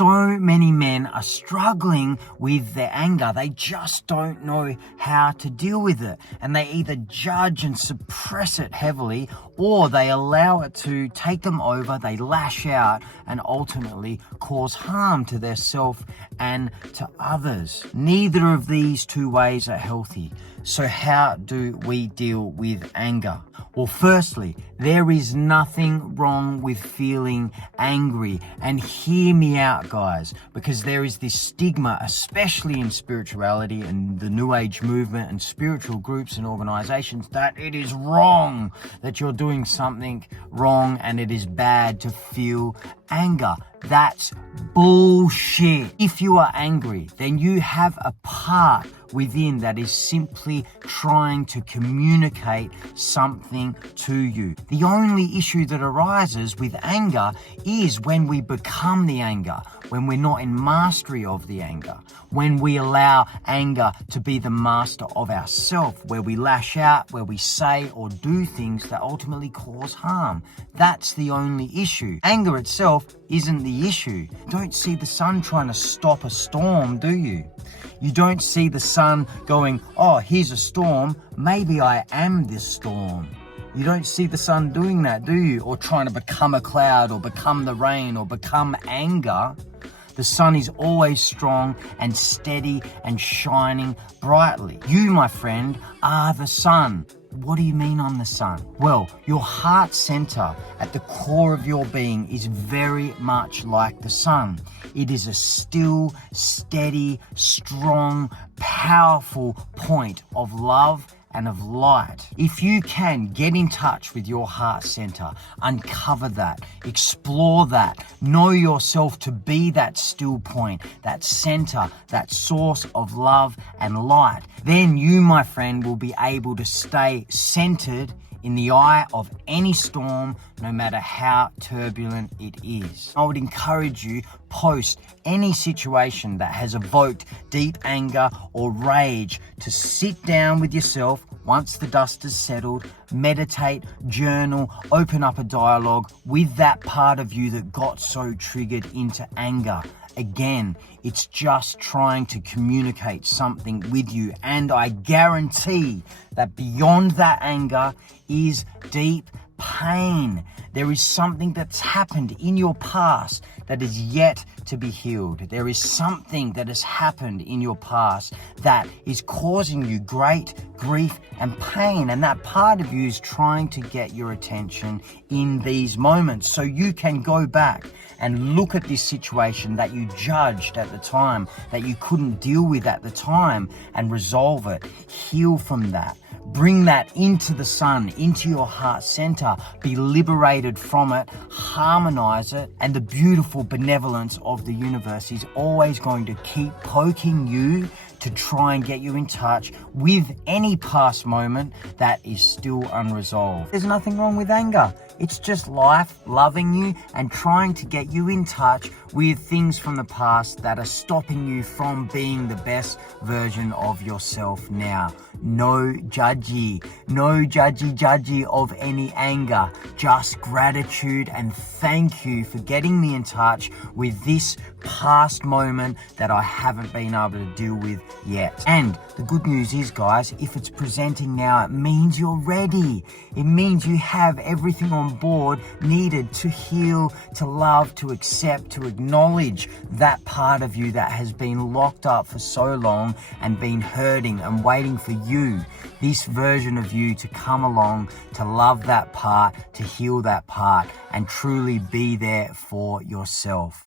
So many men are struggling with their anger. They just don't know how to deal with it. And they either judge and suppress it heavily, or they allow it to take them over. They lash out and ultimately cause harm to their self and to others. Neither of these two ways are healthy. So how do we deal with anger? Well, firstly, there is nothing wrong with feeling angry. And hear me out, guys, because there is this stigma, especially in spirituality and the New Age movement and spiritual groups and organizations, that it is wrong, that you're doing something wrong and it is bad to feel anger. That's bullshit. If you are angry, then you have a part within that is simply trying to communicate something to you. The only issue that arises with anger is when we become the anger, when we're not in mastery of the anger, when we allow anger to be the master of ourself, where we lash out, where we say or do things that ultimately cause harm. That's the only issue. Anger itself isn't the issue. You don't see the sun trying to stop a storm, do you? You don't see the sun going, oh, here's a storm, maybe I am this storm. You don't see the sun doing that, do you? Or trying to become a cloud or become the rain or become anger. The sun is always strong and steady and shining brightly. You, my friend, are the sun. What do you mean I'm the sun? Well, your heart center at the core of your being is very much like the sun. It is a still, steady, strong, powerful point of love and of light. If you can get in touch with your heart center, uncover that, explore that, know yourself to be that still point, that center, that source of love and light, then you, my friend, will be able to stay centered in the eye of any storm, no matter how turbulent it is. I would encourage you, post any situation that has evoked deep anger or rage, to sit down with yourself once the dust has settled, meditate, journal, open up a dialogue with that part of you that got so triggered into anger. Again, it's just trying to communicate something with you. And I guarantee that beyond that anger is deep pain. There is something that's happened in your past that is yet to be healed. There is something that has happened in your past that is causing you great grief and pain. And that part of you is trying to get your attention in these moments so you can go back and look at this situation that you judged at the time, that you couldn't deal with at the time, and resolve it, heal from that. Bring that into the sun, into your heart center, be liberated from it, harmonize it, and the beautiful benevolence of the universe is always going to keep poking you to try and get you in touch with any past moment that is still unresolved. There's nothing wrong with anger. It's just life loving you and trying to get you in touch with things from the past that are stopping you from being the best version of yourself now. No judgy of any anger, just gratitude and thank you for getting me in touch with this past moment that I haven't been able to deal with yet. And the good news is, guys, if it's presenting now, it means you're ready. It means you have everything on board needed to heal, to love, to accept, to acknowledge that part of you that has been locked up for so long and been hurting and waiting for you, this version of you, to come along, to love that part, to heal that part, and truly be there for yourself.